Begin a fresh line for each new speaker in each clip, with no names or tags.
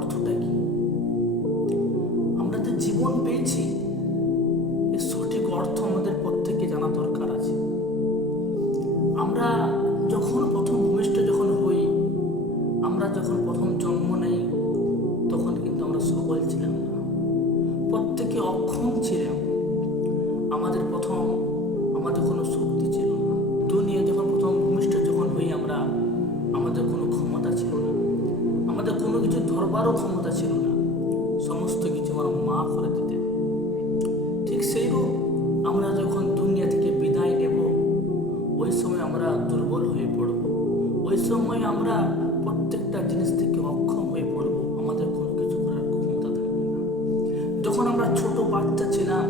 অর্থটা কি আমরা যে জীবন পেয়েছি, এর সঠিক অর্থ আমাদের প্রত্যেককে জানা দরকার আছে। আমরা যখন প্রথম ভূমিষ্ঠ যখন হই, আমরা যখন প্রথম জন্ম নেই, তখন কিন্তু আমরা সবল ছিলাম না। প্রত্যেকে অক্ষম ছিলাম। কিছু ধরবারও ক্ষমতা ছিল না। সমস্ত কিছু আমার মা করে দিতেন। ঠিক সেইরূপ আমরা যখন দুনিয়া থেকে বিদায় নেব, ওই সময় আমরা দুর্বল হয়ে পড়ব। ওই সময় আমরা প্রত্যেকটা জিনিস থেকে অক্ষম হয়ে পড়ব। আমাদের কোনো কিছু করার ক্ষমতা থাকবে না। যখন আমরা ছোট বাচ্চা ছিলাম,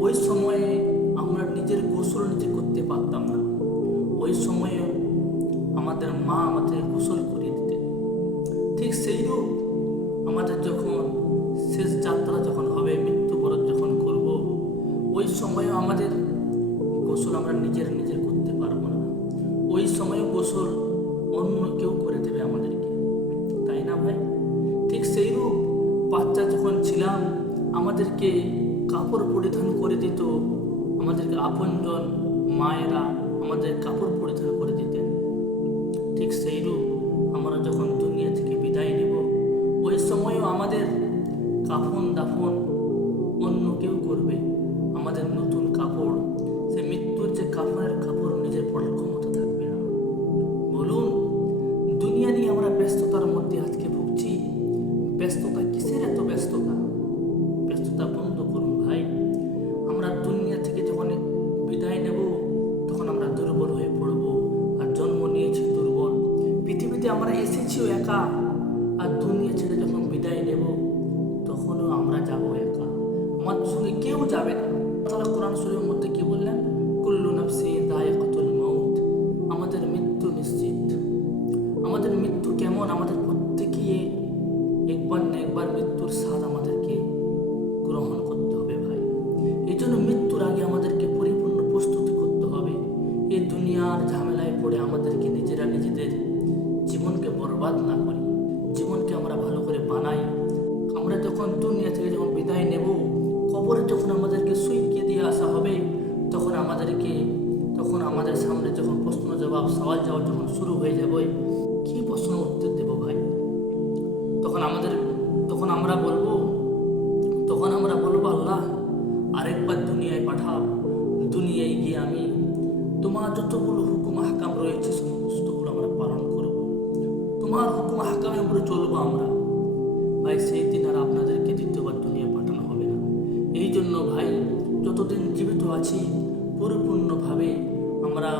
ওই সময়ে আমরা নিজের গোসল নিজে করতে পারতাম না। ওই সময়ে আমাদের মা আমাদের ঠিক সেইরূপ আমাদের যখন শেষ যাত্রা যখন হবে মৃত্যুবরণ যখন করব, ওই সময়ও আমাদের গোসল আমরা নিজের নিজের করতে পারব না। ওই সময়ও গোসল অন্য কেউ করে দেবে আমাদেরকে। তাই না ভাই? ঠিক সেইরূপ বাচ্চা যখন ছিলাম, আমাদেরকে কাপড় পরিধান করে দিত, আমাদেরকে আপনজন মায়েরা আমাদের কাপড় পরিধান করে দিতেন। ঠিক সেইরূপ কাফন দাফন অন্য কেউ করবে। আমাদের নতুন কাপড়, সে মৃত্যুর যে কাফনের কাপড়, নিজের পড়ার ক্ষমতা থাকবে না। বলুন, দুনিয়া নিয়ে আমরা ব্যস্ততার মধ্যে আজকে ভুগছি। ব্যস্ততা কিসের এত ব্যস্ততা? ব্যস্ততা বন্ধ করুন ভাই। আমরা দুনিয়া থেকে যখন বিদায় নেব, তখন আমরা দুর্বল হয়ে পড়ব আর জন্ম নিয়েছি দুর্বল। পৃথিবীতে আমরা এসেছিও একা, আর দুনিয়া ছেড়ে যখন বিদায় নেব তখনও আমরা যাব একা? আমাদের সঙ্গে কেউ যাবে না। তাহলে কোরআন শরীরের মধ্যে কি বললেন? কুল্লু নফসি দায়কাতুল মৌত আমাদের মৃত্যু নিশ্চিত। আমাদের মৃত্যু কেমন? আমাদের প্রত্যেকে একবার না একবার মৃত্যুর স্বাদ আমাদেরকে গ্রহণ করতে হবে ভাই। এই জন্য মৃত্যুর আগে আমাদেরকে পরিপূর্ণ প্রস্তুতি করতে হবে। এই দুনিয়ার ঝামেলায় পড়ে আমাদেরকে নিজেরা নিজেদের জীবনকে বরবাদ না করি। জীবনকে আমরা দুনিয়া থেকে যখন বিদায় নেব, কবরে যখন আমাদেরকে সুইকিয়ে দিয়ে আসা হবে, তখন আমাদেরকে, তখন আমাদের সামনে যখন প্রশ্ন জবাব, সওয়াল জবাব যখন শুরু হয়ে যাবে, কি প্রশ্ন উত্তর দেবো ভাই? তখন আমাদের, তখন আমরা বলব, তখন আমরা বলব, আল্লাহ, আরেকবার দুনিয়ায় পাঠাও। দুনিয়ায় গিয়ে আমি তোমার যতগুলো আছি পরিপূর্ণভাবে আমরা